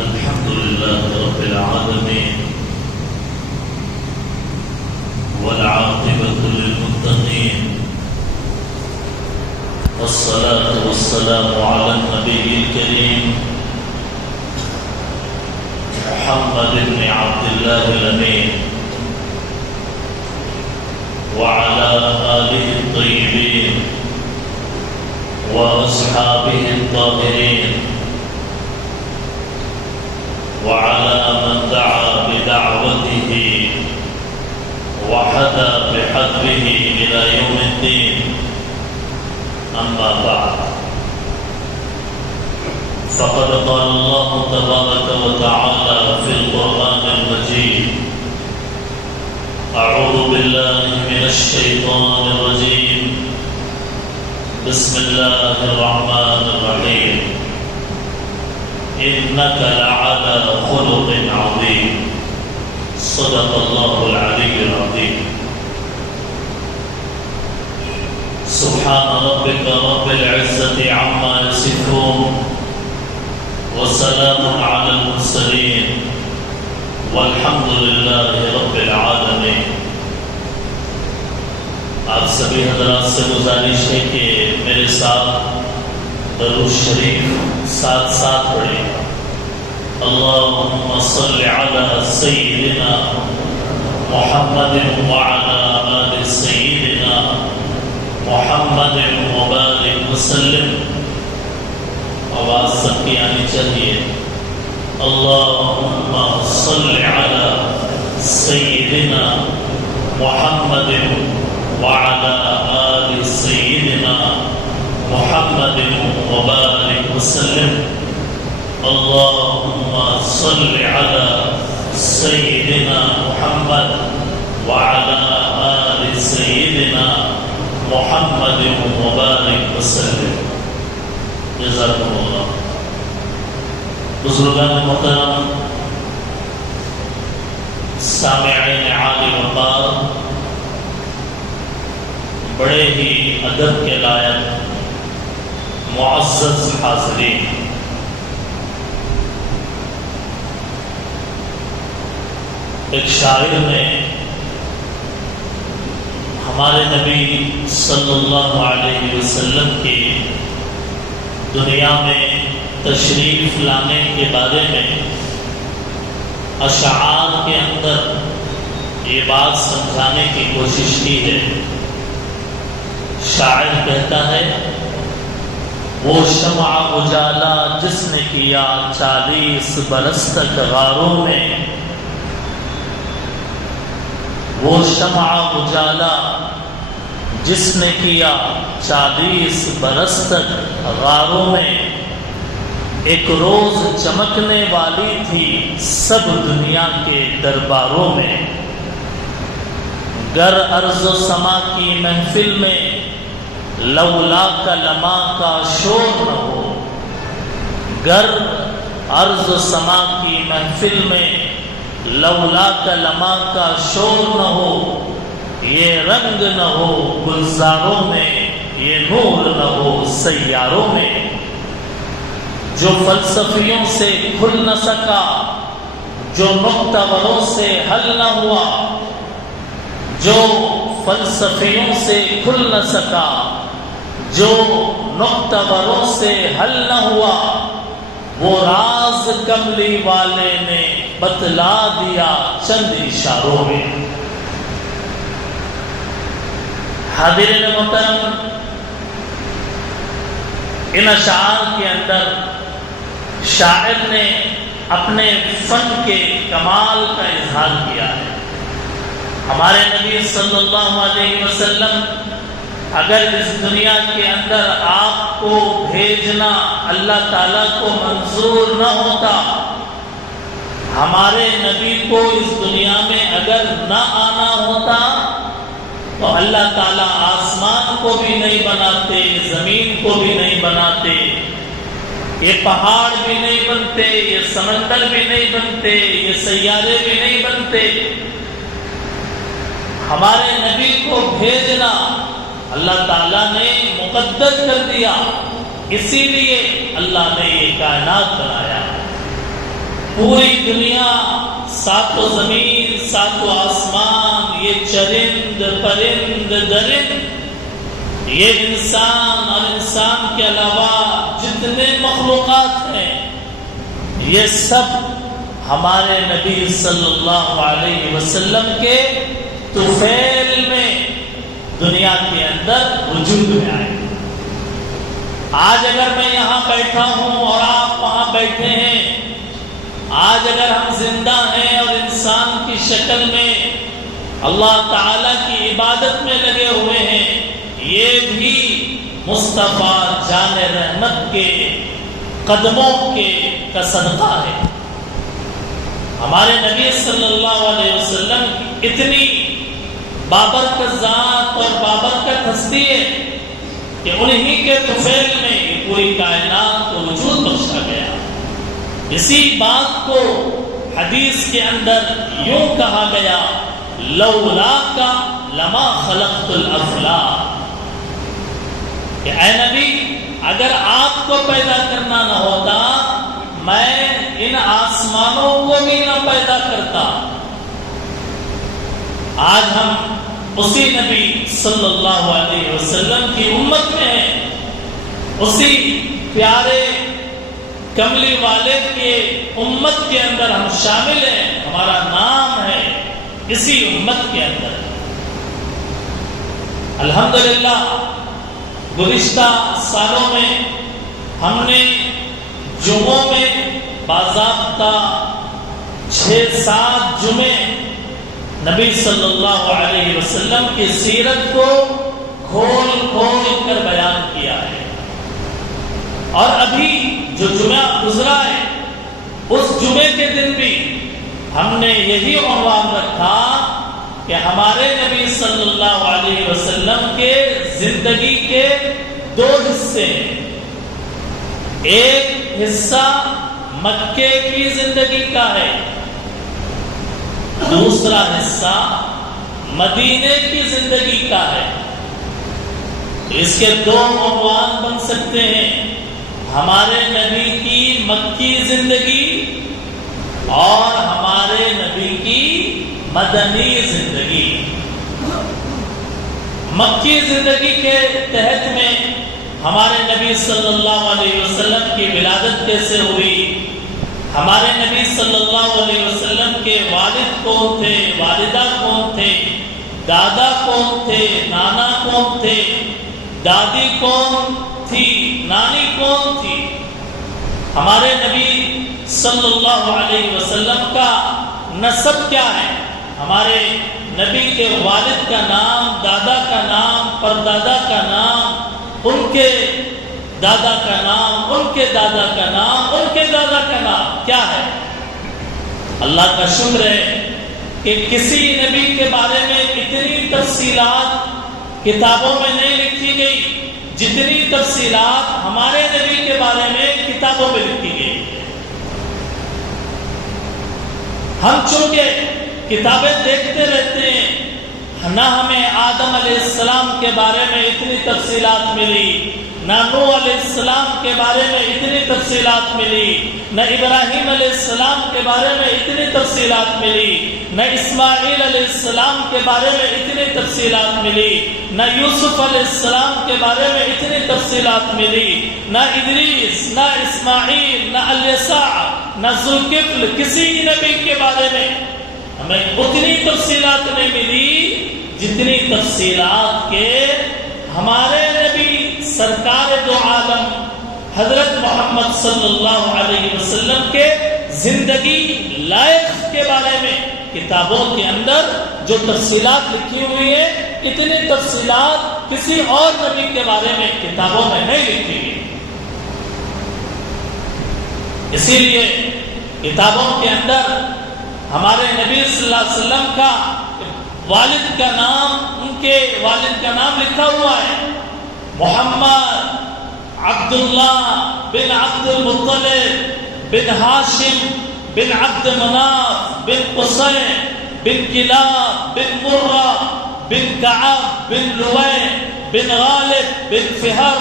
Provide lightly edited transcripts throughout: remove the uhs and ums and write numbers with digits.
الحمد لله رب العالمين والعاقبة للمتقين والصلاة والسلام على النبي الكريم محمد بن عبد الله الأمين وعلى آله الطيبين وأصحابه الطاهرين وعلى من دعا بدعوته وحدا بحبه إلى يوم الدين. أما بعد، فقد قال الله تبارك وتعالى في القرآن المجيد: أعوذ بالله من الشيطان الرجيم، بسم الله الرحمن الرحيم، إنك لعلى خلق عظيم. صدق الله العلي العظيم. سبحان ربك رب العزة عما يصفون وسلام على المرسلين والحمد لله رب العالمين. آپ سبھی حضرات سے گزارش ہے کہ میرے ساتھ درود شریف ساتھ ساتھ پڑھیں. اللهم صل على سيدنا محمد وعلى آل سيدنا محمد وبارك وسلم. آواز سب کی آنی چاہیے. اللهم صل على سيدنا محمد وعلى آل سيدنا محمد وبارك وسلم. اللهم صل على سيدنا محمد وعلى آل سيدنا محمد وبارك وسلم. جزاكم الله. بزرگان محترم، سامعین عالی وقار، بڑے ہی ادب کے لائق معزز حاضرین، ایک شاعر نے ہمارے نبی صلی اللہ علیہ وسلم کی دنیا میں تشریف لانے کے بارے میں اشعار کے اندر یہ بات سمجھانے کی کوشش کی ہے. شاعر کہتا ہے: وہ شمع اجالا جس نے کیا 40 برس تک غاروں میں، وہ شمع اجالا جس نے کیا 40 برس تک غاروں میں، ایک روز چمکنے والی تھی سب دنیا کے درباروں میں. گر ارض و سما کی محفل میں لولا کا لما کا شور نہ ہو، گر ارض و سما کی محفل میں لولا کا لما کا شور نہ ہو، یہ رنگ نہ ہو گلزاروں میں، یہ نور نہ ہو سیاروں میں. جو فلسفیوں سے کھل نہ سکا، جو نقطہوروں سے حل نہ ہوا، جو فلسفیوں سے کھل نہ سکا، جو نقطہوروں سے حل نہ ہوا، وہ راز کملی والے نے بتلا دیا چند اشاروں میں. حاضرین محترم، ان اشعار کے اندر شاعر نے اپنے فن کے کمال کا اظہار کیا ہے. ہمارے نبی صلی اللہ علیہ وسلم اگر اس دنیا کے اندر آپ کو بھیجنا اللہ تعالیٰ کو منظور نہ ہوتا، ہمارے نبی کو اس دنیا میں اگر نہ آنا ہوتا، تو اللہ تعالیٰ آسمان کو بھی نہیں بناتے، زمین کو بھی نہیں بناتے، یہ پہاڑ بھی نہیں بنتے، یہ سمندر بھی نہیں بنتے، یہ سیارے بھی نہیں بنتے. ہمارے نبی کو بھیجنا اللہ تعالیٰ نے مقدر کر دیا، اسی لیے اللہ نے یہ کائنات بنایا. پوری دنیا، سات و زمین، سات و آسمان، یہ چرند پرند درند، یہ انسان اور انسان کے علاوہ جتنے مخلوقات ہیں، یہ سب ہمارے نبی صلی اللہ علیہ وسلم کے طفیل میں دنیا کے اندر وجود میں آئے۔ آج اگر میں یہاں بیٹھا ہوں اور آپ وہاں بیٹھے ہیں، آج اگر ہم زندہ ہیں اور انسان کی شکل میں اللہ تعالی کی عبادت میں لگے ہوئے ہیں، یہ بھی مصطفیٰ جان رحمت کے قدموں کا صدقہ ہے۔ ہمارے نبی صلی اللہ علیہ وسلم کی اتنی بابرکت ذات اور بابرکت ہستی ہے کہ انہی کے طفیل میں یہ پوری کائنات کو وجود بخشا گیا۔ اسی بات کو حدیث کے اندر یوں کہا گیا، لولاک لما خلقت الافلاک، کہ اے نبی اگر آپ کو پیدا کرنا نہ ہوتا میں ان آسمانوں کو بھی نہ پیدا کرتا۔ آج ہم اسی نبی صلی اللہ علیہ وسلم کی امت میں ہیں، اسی پیارے کملی والے کے امت کے اندر ہم شامل ہیں، ہمارا نام ہے اسی امت کے اندر۔ الحمدللہ گزشتہ سالوں میں ہم نے جمعوں میں باضابطہ 6-7 جمعے نبی صلی اللہ علیہ وسلم کی سیرت کو کھول کھول کر بیان کیا ہے، اور ابھی جو جمعہ گزرا ہے اس جمعے کے دن بھی ہم نے یہی عنوان رکھا کہ ہمارے نبی صلی اللہ علیہ وسلم کے زندگی کے 2 حصے ہیں۔ ایک حصہ مکے کی زندگی کا ہے، دوسرا حصہ مدینے کی زندگی کا ہے۔ اس کے 2 عنوان بن سکتے ہیں، ہمارے نبی کی مکی زندگی اور ہمارے نبی کی مدنی زندگی۔ مکی زندگی کے تحت میں ہمارے نبی صلی اللہ علیہ وسلم کی ولادت کیسے ہوئی، ہمارے نبی صلی اللہ علیہ وسلم کے والد کون تھے، والدہ کون تھے، دادا کون تھے، نانا کون تھے، دادی کون تھی، نانی کون تھی، ہمارے نبی صلی اللہ علیہ وسلم کا نسب کیا ہے، ہمارے نبی کے والد کا نام، دادا کا نام، پردادا کا نام، ان کے دادا کا نام، ان کے دادا کا نام، ان کے دادا کا نام کیا ہے۔ اللہ کا شکر ہے کہ کسی نبی کے بارے میں اتنی تفصیلات کتابوں میں نہیں لکھی گئی جتنی تفصیلات ہمارے نبی کے بارے میں کتابوں میں لکھی گئی۔ ہم چونکہ کتابیں دیکھتے رہتے ہیں، نہ ہمیں آدم علیہ السلام کے بارے میں اتنی تفصیلات ملی، نہ نوح علیہ السلام کے بارے میں اتنی تفصیلات ملی، نہ ابراہیم علیہ السلام کے بارے میں اتنی تفصیلات ملی، نہ اسماعیل علیہ السلام کے بارے میں اتنی تفصیلات ملی، نہ یوسف علیہ السلام کے بارے میں اتنی تفصیلات ملی، نہ ادریس، نہ اسماعیل، نہ الیسع، نہ ذوالکفل، کسی نبی کے بارے میں ہمیں اتنی تفصیلات نہیں ملی جتنی تفصیلات کے ہمارے نبی سرکار دو عالم حضرت محمد صلی اللہ علیہ وسلم کے زندگی لائف کے بارے میں کتابوں کے اندر جو تفصیلات لکھی ہوئی ہیں، اتنی تفصیلات کسی اور نبی کے بارے میں کتابوں میں نہیں لکھی گئی۔ اسی لیے کتابوں کے اندر ہمارے نبی صلی اللہ علیہ وسلم کا والد کا نام، ان کے والد کا نام لکھا ہوا ہے، محمد عبداللہ بن عبد المطلب بن ہاشم بن عبد مناف بن قصی بن کلاب بن مرہ بن کعب بن لوی بن غالب بن فہر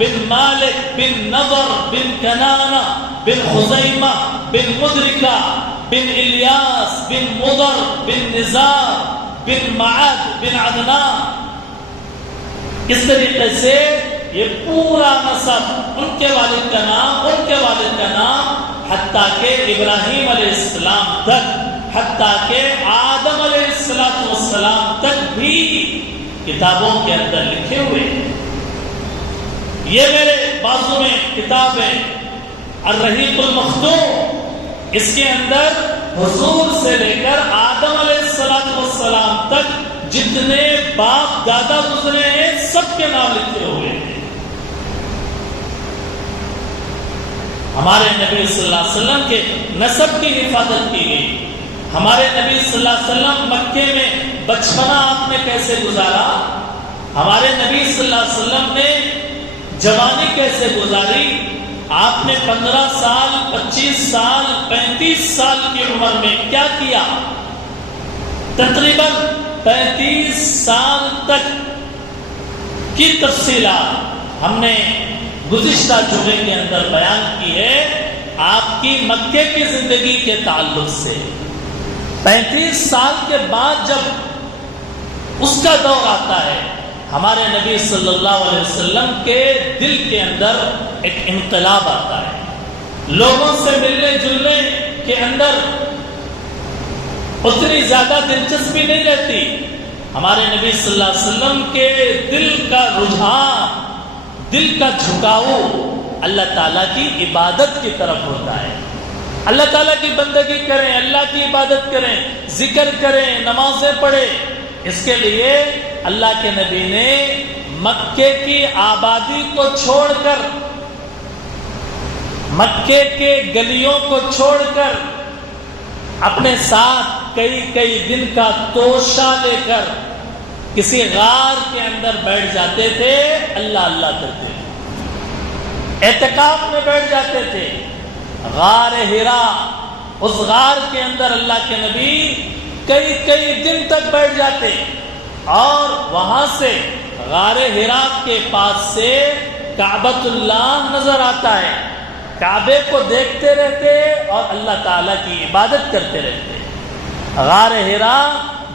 بن مالک بن نضر بن کنانہ بن خزیمہ بن مدرکہ بن الیاس بن مضر بن نزار بن معد بن عدنان. اس طریقے سے یہ پورا نسب، ان کے والد کا نام، ان کے والد کا نام، حتیٰ کہ ابراہیم علیہ السلام تک، حتیٰ کہ آدم علیہ السلام تک بھی کتابوں کے اندر لکھے ہوئے ہیں. یہ میرے بازو میں کتاب ہے الرحیق المختوم. اس کے اندر حضور سے لے کر آدم علیہ السلام تک جتنے باپ دادا گزرے ہیں سب کے نام لکھے ہوئے ہیں. ہمارے نبی صلی اللہ علیہ وسلم کے نسب کی حفاظت کی گئی. ہمارے نبی صلی اللہ علیہ وسلم مکے میں بچپنا آپ نے کیسے گزارا، ہمارے نبی صلی اللہ علیہ وسلم نے جوانی کیسے گزاری. آپ نے 15 سال 25 سال 35 سال کی عمر میں کیا کیا. تقریباً 35 سال تک کی تفصیلات ہم نے گزشتہ جمعے کے اندر بیان کی ہے آپ کی مکے کی زندگی کے تعلق سے. 35 سال کے بعد جب اس کا دور آتا ہے، ہمارے نبی صلی اللہ علیہ وسلم کے دل کے اندر ایک انقلاب آتا ہے. لوگوں سے ملنے جلنے کے اندر اتنی زیادہ دلچسپی نہیں رہتی. ہمارے نبی صلی اللہ علیہ وسلم کے دل کا رجحان، دل کا جھکاؤ اللہ تعالیٰ کی عبادت کی طرف ہوتا ہے. اللہ تعالیٰ کی بندگی کریں، اللہ کی عبادت کریں، ذکر کریں، نمازیں پڑھیں. اس کے لیے اللہ کے نبی نے مکے کی آبادی کو چھوڑ کر، مکے کے گلیوں کو چھوڑ کر اپنے ساتھ کئی دن کا توشہ لے کر کسی غار کے اندر بیٹھ جاتے تھے. اللہ اللہ کرتے تھے، اعتکاف میں بیٹھ جاتے تھے. غار ہرا، اس غار کے اندر اللہ کے نبی کئی دن تک بیٹھ جاتے اور وہاں سے غار ہرا کے پاس سے کعبۃ اللہ نظر آتا ہے. کعبے کو دیکھتے رہتے اور اللہ تعالیٰ کی عبادت کرتے رہتے. غار ہرا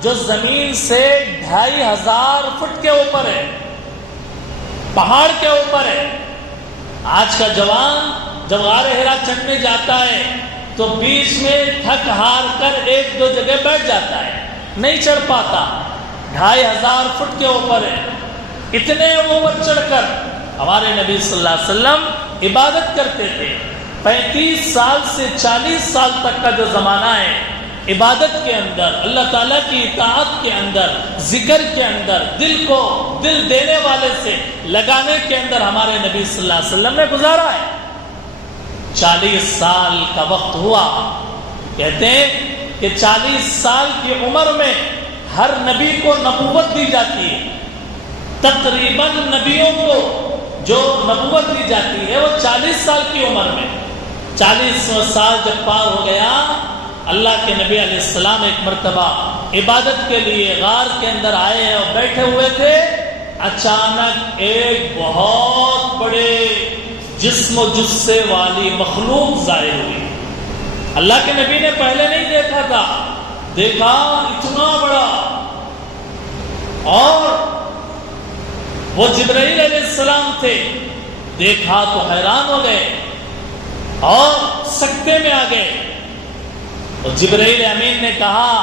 جو زمین سے 2500 فٹ کے اوپر ہے، پہاڑ کے اوپر ہے. آج کا جوان جب غار ہرا چڑھنے جاتا ہے تو بیچ میں تھک ہار کر 1-2 جگہ بیٹھ جاتا ہے، نہیں چڑھ پاتا. 2500 فٹ کے اوپر ہے. اتنے اوپر چڑھ کر ہمارے نبی صلی اللہ علیہ وسلم عبادت کرتے تھے. 35 سال سے 40 سال تک کا جو زمانہ ہے، عبادت کے اندر، اللہ تعالیٰ کی اطاعت کے اندر، ذکر کے اندر، دل کو دل دینے والے سے لگانے کے اندر ہمارے نبی صلی اللہ علیہ وسلم نے گزارا ہے. 40 سال کا وقت ہوا. کہتے ہیں کہ 40 سال کی عمر میں ہر نبی کو نبوت دی جاتی ہے. تقریباً نبیوں کو جو نبوت دی جاتی ہے وہ 40 سال کی عمر میں. 40 سال جب پار ہو گیا، اللہ کے نبی علیہ السلام ایک مرتبہ عبادت کے لیے غار کے اندر آئے ہیں اور بیٹھے ہوئے تھے. اچانک ایک بہت بڑے جسم و جثے والی مخلوق ظاہر ہوئی. اللہ کے نبی نے پہلے نہیں دیکھا تھا، دیکھا اتنا بڑا، اور وہ جبرائیل علیہ السلام تھے. دیکھا تو حیران ہو گئے اور سکتے میں آ گئے. اور جبرائیل امین نے کہا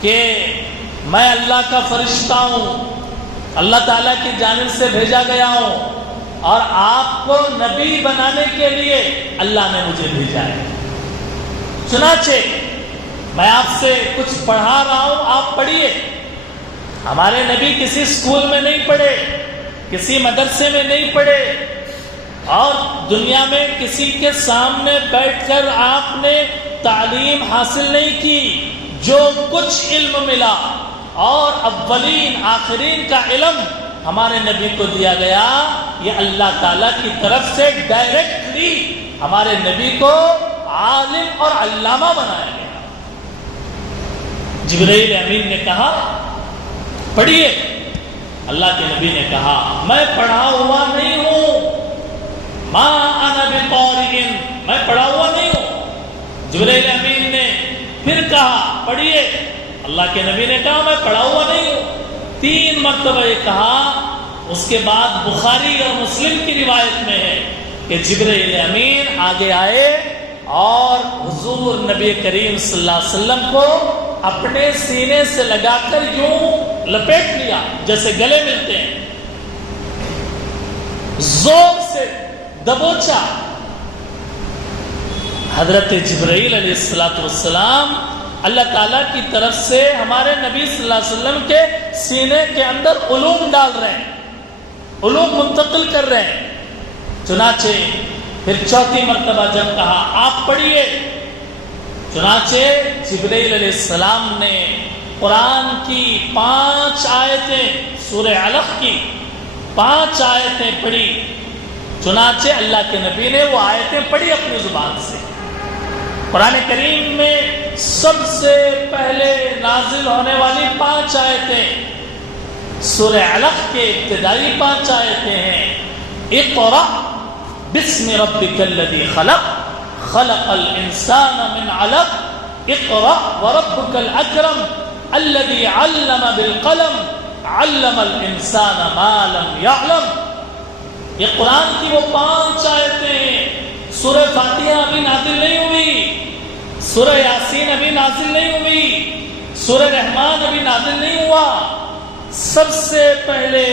کہ میں اللہ کا فرشتہ ہوں، اللہ تعالیٰ کی جانب سے بھیجا گیا ہوں، اور آپ کو نبی بنانے کے لیے اللہ نے مجھے بھیجا ہے. چنانچہ میں آپ سے کچھ پڑھا رہا ہوں، آپ پڑھیے. ہمارے نبی کسی اسکول میں نہیں پڑھے، کسی مدرسے میں نہیں پڑھے، اور دنیا میں کسی کے سامنے بیٹھ کر آپ نے تعلیم حاصل نہیں کی. جو کچھ علم ملا اور اولین آخرین کا علم ہمارے نبی کو دیا گیا، یہ اللہ تعالیٰ کی طرف سے ڈائریکٹلی ہمارے نبی کو عالم اور علامہ بنایا گیا. جبرائیل امین نے کہا پڑھیے. اللہ کے نبی نے کہا میں پڑھا ہوا نہیں ہوں، ما انا بقارئ، میں پڑھا ہوا نہیں ہوں۔ جبرائیل امین نے پھر کہا پڑھیے، اللہ کے نبی نے کہا میں پڑھا ہوا نہیں ہوں، 3 مرتبہ یہ کہا۔ اس کے بعد بخاری اور مسلم کی روایت میں ہے کہ جبرائیل امین آگے آئے اور حضور نبی کریم صلی اللہ علیہ وسلم کو اپنے سینے سے لگا کر یوں لپیٹ لیا جیسے گلے ملتے ہیں، زور سے دبوچا۔ حضرت جبرائیل علیہ السلام اللہ تعالیٰ کی طرف سے ہمارے نبی صلی اللہ علیہ وسلم کے سینے کے اندر علوم ڈال رہے ہیں، علوم منتقل کر رہے ہیں۔ چنانچہ پھر 4تھی مرتبہ جب کہا آپ پڑھیے، چنانچہ جبرائیل علیہ السلام نے قرآن کی 5 آیتیں، سورہ علق کی 5 آیتیں پڑھی۔ چنانچہ اللہ کے نبی نے وہ آیتیں پڑھی اپنی زبان سے۔ قرآن کریم میں سب سے پہلے نازل ہونے والی 5 آیتیں سورہ علق کے ابتدائی 5 آیتیں ہیں۔ اقرأ بسم ربک الذی خلق، خلق الانسان من علق، اقرأ وربک الاکرم الذی علم بالقلم، علم الانسان ما لم یعلم۔ یہ قرآن کی وہ 5 آیتیں ہیں۔ سورہ فاتحہ ابھی نازل نہیں ہوئی، سورہ یاسین ابھی نازل نہیں ہوئی، سورہ رحمان ابھی نازل نہیں ہوا۔ سب سے پہلے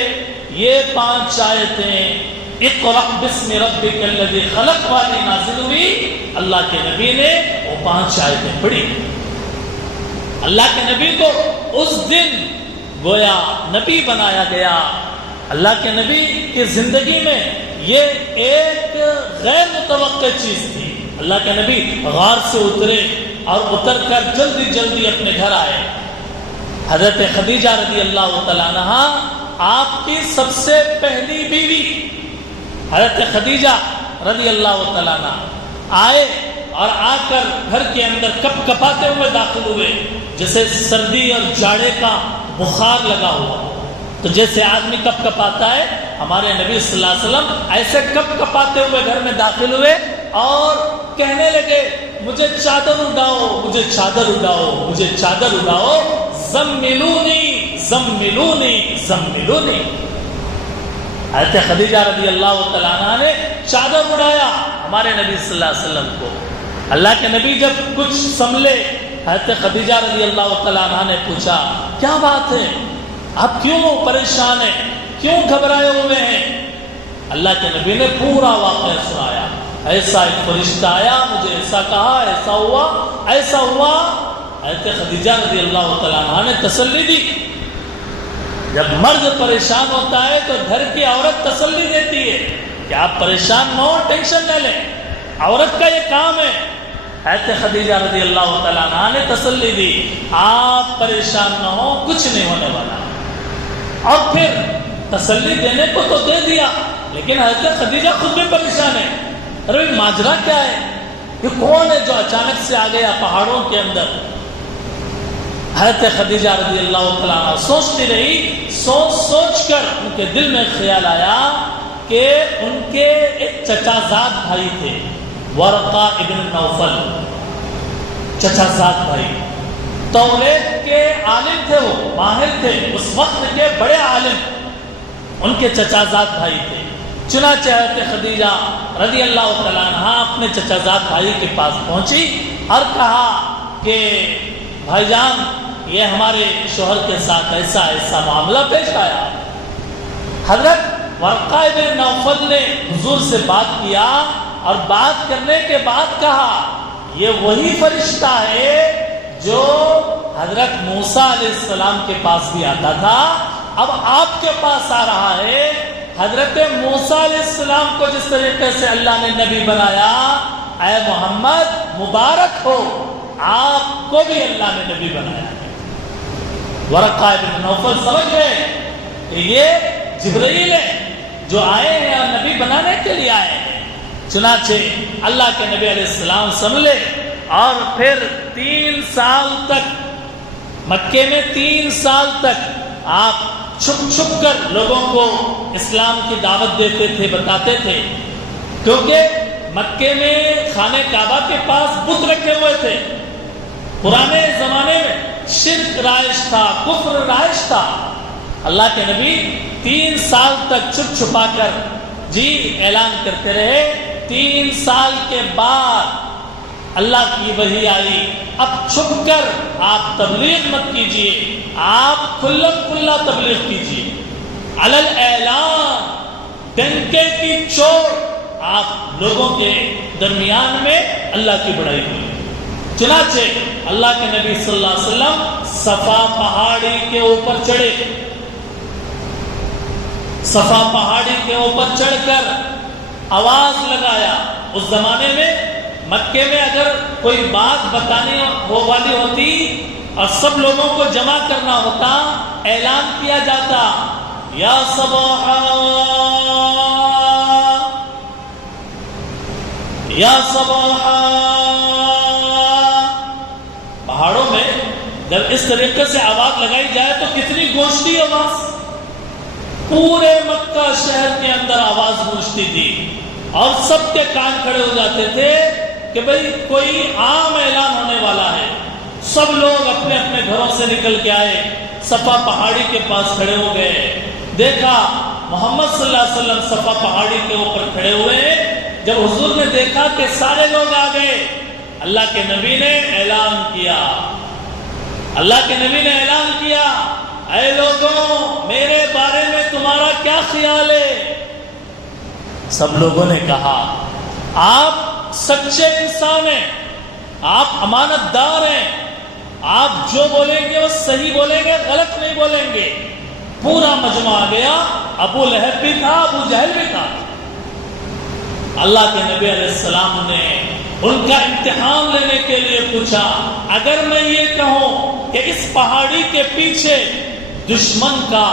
یہ 5 آیتیں اقرأ بسم ربک الذی خلق والی نازل ہوئی۔ اللہ کے نبی نے وہ 5 آیتیں پڑھی۔ اللہ کے نبی کو اس دن گویا نبی بنایا گیا۔ اللہ کے نبی کی زندگی میں یہ ایک غیر متوقع چیز تھی۔ اللہ کے نبی غار سے اترے اور اتر کر جلدی جلدی اپنے گھر آئے۔ حضرت خدیجہ رضی اللہ تعالیٰ عنہا آپ کی سب سے پہلی بیوی، حضرت خدیجہ رضی اللہ تعالیٰ عنہ آئے اور آ کر گھر کے اندر کپ کپاتے ہوئے داخل ہوئے، جیسے سردی اور جاڑے کا بخار لگا ہوا۔ تو جیسے آدمی کپ کپاتا ہے، ہمارے نبی صلی اللہ علیہ وسلم ایسے کپ کپاتے ہوئے گھر میں داخل ہوئے اور کہنے لگے مجھے چادر اڑاؤ، مجھے چادر اڑاؤ، مجھے چادر اڑاؤ، زملونی زملونی زملونی۔ حضرت خدیجہ رضی اللہ تعالیٰ عنہ نے چادر اڑایا ہمارے نبی صلی اللہ علیہ وسلم کو۔ اللہ کے نبی جب کچھ سنبھلے، حضرت خدیجہ رضی اللہ تعالیٰ عنہ نے پوچھا کیا بات ہے، آپ کیوں پریشان ہیں، کیوں گھبرائے ہوئے ہیں؟ اللہ کے نبی نے پورا واقعہ سنایا۔ ایسا ایک فرشتہ آیا، مجھے ایسا کہا، ایسا ہوا، ایسا ہوا۔ حضرت خدیجہ رضی اللہ تعالیٰ عنہ نے تسلی دی۔ جب مرد پریشان ہوتا ہے تو گھر کی عورت تسلی دیتی ہے کہ آپ پریشان نہ ہو، ٹینشن نہ لیں، عورت کا یہ کام ہے۔ حضرت خدیجہ رضی اللہ تعالیٰ عنہ نے تسلی دی، آپ پریشان نہ ہو، کچھ نہیں ہونے والا۔ اور پھر تسلی دینے کو تو دے دیا، لیکن حضرت خدیجہ خود بھی پریشان ہے۔ ارے ماجرا کیا ہے، یہ کون ہے جو اچانک سے آ گیا پہاڑوں کے اندر؟ حضرت خدیجہ رضی اللہ تعالیٰ عنہ سوچتی رہی، سوچ کر ان کے دل میں خیال آیا کہ ان کے ایک چچا زاد بھائی تھے، ورقہ ابن نوفل، چچا زاد بھائی، توریت کے عالم تھے، وہ ماہر تھے، اس وقت کے بڑے عالم ان کے چچا زاد بھائی تھے۔ چنانچہ حضرت خدیجہ رضی اللہ تعالیٰ عنہ اپنے چچا زاد بھائی کے پاس پہنچی اور کہا کہ بھائی جان، یہ ہمارے شوہر کے ساتھ ایسا ایسا معاملہ پیش آیا۔ حضرت ورقہ بن نوفل نے حضور سے بات کیا اور بات کرنے کے بعد کہا یہ وہی فرشتہ ہے جو حضرت موسیٰ علیہ السلام کے پاس بھی آتا تھا، اب آپ کے پاس آ رہا ہے۔ حضرت موسیٰ علیہ السلام کو جس طریقے سے اللہ نے نبی بنایا، اے محمد مبارک ہو، آپ کو بھی اللہ نے نبی بنایا۔ ورقہ بن نوفل سمجھ گئے کہ یہ جبرائیل ہے جو آئے ہیں اور نبی بنانے کے لیے آئے ہیں۔ چنانچہ اللہ کے نبی علیہ السلام سنبھلے اور پھر 3 سال تک مکے میں 3 سال تک آپ چھپ چھپ کر لوگوں کو اسلام کی دعوت دیتے تھے، بتاتے تھے۔ کیونکہ مکے میں خانہ کعبہ کے پاس بت رکھے ہوئے تھے. پرانے زمانے میں شرک رائج تھا، کفر رائج تھا. اللہ کے نبی 3 سال تک چھپ چھپا کر اعلان کرتے رہے. 3 سال کے بعد اللہ کی وحی آئی، اب چھپ کر آپ تبلیغ مت کیجیے، آپ کھلم کھلا تبلیغ کیجیے. علل اعلان، ڈنکے کی چوٹ، آپ لوگوں کے درمیان میں اللہ کی بڑائی ہوئی. چنانچہ اللہ کے نبی صلی اللہ علیہ وسلم صفا پہاڑی کے اوپر چڑھے. صفا پہاڑی کے اوپر چڑھ کر آواز لگایا. اس زمانے میں مکے میں اگر کوئی بات بتانے والی ہوتی اور سب لوگوں کو جمع کرنا ہوتا، اعلان کیا جاتا، یا صباحا یا صباحا. پہاڑوں میں جب اس طریقے سے آواز لگائی جائے تو کتنی گونجتی آواز، پورے مکہ شہر کے اندر آواز گونجتی تھی اور سب کے کان کھڑے ہو جاتے تھے کہ بھئی کوئی عام اعلان ہونے والا ہے. سب لوگ اپنے اپنے گھروں سے نکل کے آئے، صفا پہاڑی کے پاس کھڑے ہو گئے. دیکھا محمد صلی اللہ علیہ وسلم صفا پہاڑی کے اوپر کھڑے ہوئے. جب حضور نے دیکھا کہ سارے لوگ آ گئے، اللہ کے نبی نے اعلان کیا. اللہ کے نبی نے اعلان کیا، اے لوگوں میرے بارے میں تمہارا کیا خیال ہے؟ سب لوگوں نے کہا آپ سچے انسان ہیں، آپ امانت دار ہیں، آپ جو بولیں گے وہ صحیح بولیں گے، غلط نہیں بولیں گے. پورا مجمع آ گیا. ابو لہب بھی تھا، ابو جہل بھی تھا. اللہ کے نبی علیہ السلام نے ان کا امتحان لینے کے لیے پوچھا، اگر میں یہ کہوں کہ اس پہاڑی کے پیچھے دشمن کا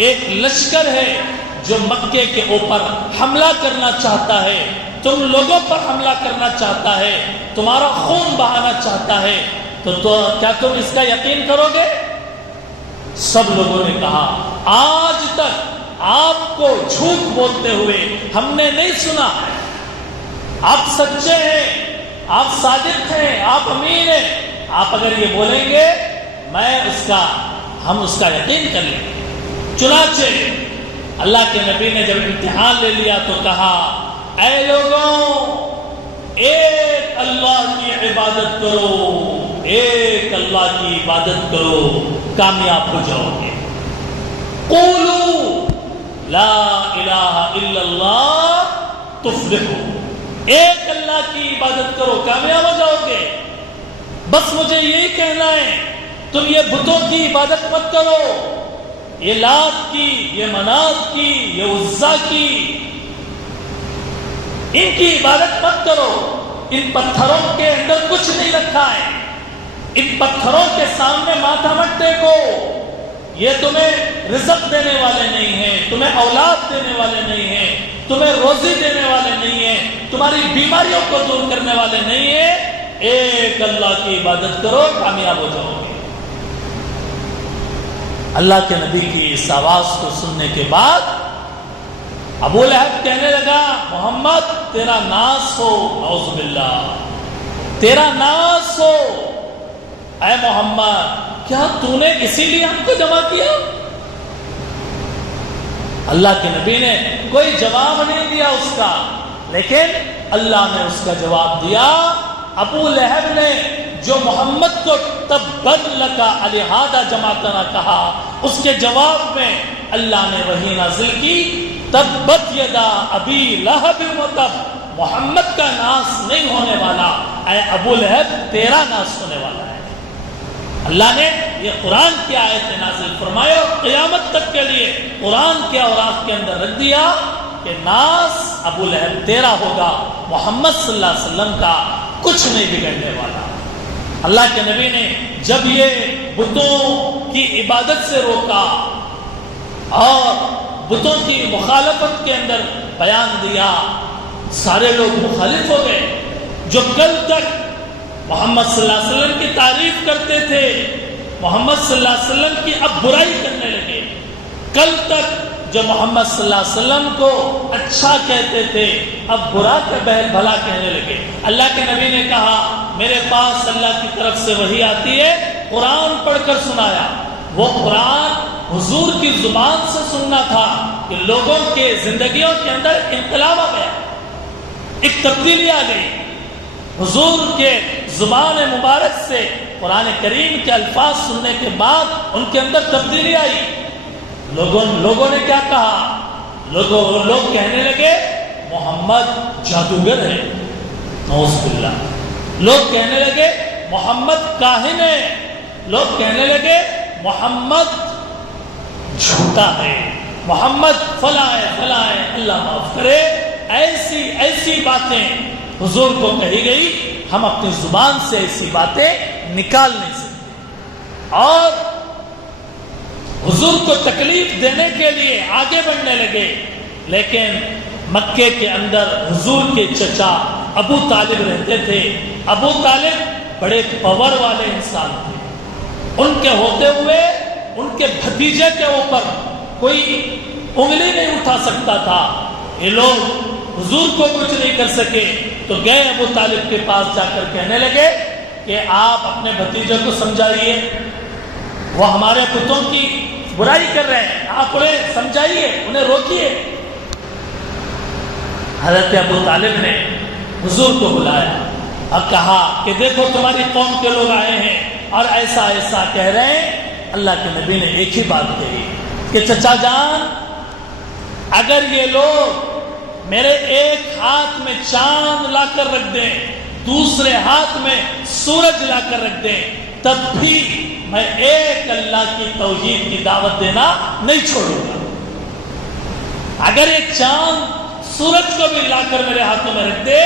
ایک لشکر ہے جو مکے کے اوپر حملہ کرنا چاہتا ہے، تم لوگوں پر حملہ کرنا چاہتا ہے، تمہارا خون بہانا چاہتا ہے، تو کیا تم اس کا یقین کرو گے؟ سب لوگوں نے کہا آج تک آپ کو جھوٹ بولتے ہوئے ہم نے نہیں سنا. آپ سچے ہیں، آپ صادق ہیں، آپ امین ہیں. آپ اگر یہ بولیں گے ہم اس کا یقین کر لیں. چنانچہ اللہ کے نبی نے جب امتحان لے لیا تو کہا، اے لوگوں ایک اللہ کی عبادت کرو، ایک اللہ کی عبادت کرو، کامیاب ہو جاؤ گے. قولوا لا الہ الا اللہ تفلحوا. ایک اللہ کی عبادت کرو، کامیاب ہو جاؤ گے. بس مجھے یہی کہنا ہے، تم یہ بتوں کی عبادت مت کرو، یہ لات کی، یہ منات کی، یہ عزا کی، ان کی عبادت مت کرو. ان پتھروں کے اندر کچھ نہیں رکھا ہے، ان پتھروں کے سامنے ماتھا مت ٹیکو. یہ تمہیں رزق دینے والے نہیں ہیں، تمہیں اولاد دینے والے نہیں ہیں، تمہیں روزی دینے والے نہیں ہیں، تمہاری بیماریوں کو دور کرنے والے نہیں ہیں. ایک اللہ کی عبادت کرو، کامیاب ہو جاؤ گے. اللہ کے نبی کی اس آواز کو سننے کے بعد ابو لہب کہنے لگا، محمد تیرا ناس ہو، اعوذ باللہ، تیرا ناس ہو. اے محمد کیا تو نے اسی لیے ہم کو جمع کیا؟ اللہ کے نبی نے کوئی جواب نہیں دیا اس کا، لیکن اللہ نے اس کا جواب دیا. ابو لہب نے جو محمد کو تبت لکا الہذا جماعتنا کہا، اس کے جواب میں اللہ نے وحی نازل کی، تبت یدا ابی لہب وتب. محمد کا ناس نہیں ہونے والا، اے ابو لہب تیرا ناس ہونے والا ہے. اللہ نے یہ قرآن کی آیت نازل فرمایا اور قیامت تک کے لیے قرآن کے اوراق کے اندر رکھ دیا کہ ناس ابو لہب تیرا ہوگا، محمد صلی اللہ علیہ وسلم کا کچھ نہیں بگڑنے والا. اللہ کے نبی نے جب یہ بتوں کی عبادت سے روکا اور بتوں کی مخالفت کے اندر بیان دیا، سارے لوگ مخالف ہو گئے. جو کل تک محمد صلی اللہ علیہ وسلم کی تعریف کرتے تھے، محمد صلی اللہ علیہ وسلم کی اب برائی کرنے لگے. کل تک جو محمد صلی اللہ علیہ وسلم کو اچھا کہتے تھے اب برا کا بھلا کہنے لگے۔ اللہ کے نبی نے کہا میرے پاس اللہ کی طرف سے وحی آتی ہے، قرآن پڑھ کر سنایا۔ وہ قرآن حضور کی زبان سے سننا تھا کہ لوگوں کے زندگیوں کے اندر انقلاب آ گیا، ایک تبدیلی آ گئی۔ حضور کے زبان مبارک سے قرآن کریم کے الفاظ سننے کے بعد ان کے اندر تبدیلی آئی۔ لوگوں نے کیا کہا؟ لوگ کہنے لگے محمد جادوگر ہے، نعوذ باللہ۔ لوگ کہنے لگے محمد کاہن ہے، لوگ کہنے لگے محمد جھوٹا ہے، محمد فلاں ہے فلاں ہے، اللہ معاف کرے۔ ایسی باتیں حضور کو کہی گئی، ہم اپنی زبان سے ایسی باتیں نکال نہیں سکتے، اور حضور کو تکلیف دینے کے لیے آگے بڑھنے لگے۔ لیکن مکے کے اندر حضور کے چچا ابو طالب رہتے تھے۔ ابو طالب بڑے پاور والے انسان تھے، ان کے ہوتے ہوئے ان کے بھتیجے کے اوپر کوئی انگلی نہیں اٹھا سکتا تھا۔ یہ لوگ حضور کو کچھ نہیں کر سکے تو گئے ابو طالب کے پاس جا کر کہنے لگے کہ آپ اپنے بھتیجے کو سمجھائیے، وہ ہمارے بتوں کی برائی کر رہے ہیں، آپ انہیں سمجھائیے، انہیں روکیے۔ حضرت ابو طالب نے حضور کو بلایا اور کہا کہ دیکھو تمہاری قوم کے لوگ آئے ہیں اور ایسا ایسا کہہ رہے ہیں۔ اللہ کے نبی نے ایک ہی بات کہی کہ چچا جان، اگر یہ لوگ میرے ایک ہاتھ میں چاند لا کر رکھ دیں، دوسرے ہاتھ میں سورج لا کر رکھ دیں، تب بھی میں ایک اللہ کی توحید کی دعوت دینا نہیں چھوڑوں گا۔ اگر یہ چاند سورج کو بھی لا کر میرے ہاتھوں میں رکھ دے